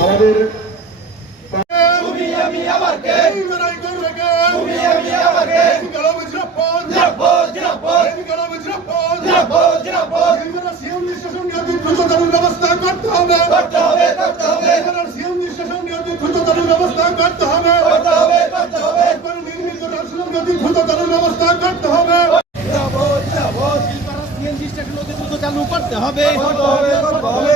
আমাদের তুমি আমি আবার কে লড়াই করবে কে তুমি আমি আবার কে গলা মুজরাফর জিরাফর জিরাফর গলা মুজরাফর জিরাফর জিরাফর আমরা সিএম নিঃশাসন নিয়ন্ত্রণ দ্রুততর ব্যবস্থা করতে হবে করতে হবে করতে হবে আমরা সিএম নিঃশাসন নিয়ন্ত্রণ দ্রুততর ব্যবস্থা করতে হবে করতে হবে করতে হবে কোন নির্মিত রাষ্ট্র নিয়ন্ত্রণ দ্রুততর ব্যবস্থা করতে হবে জিরাফর জিরাফর সিএম নিঃশাসন দ্রুত চালু করতে হবে করতে হবে করতে হবে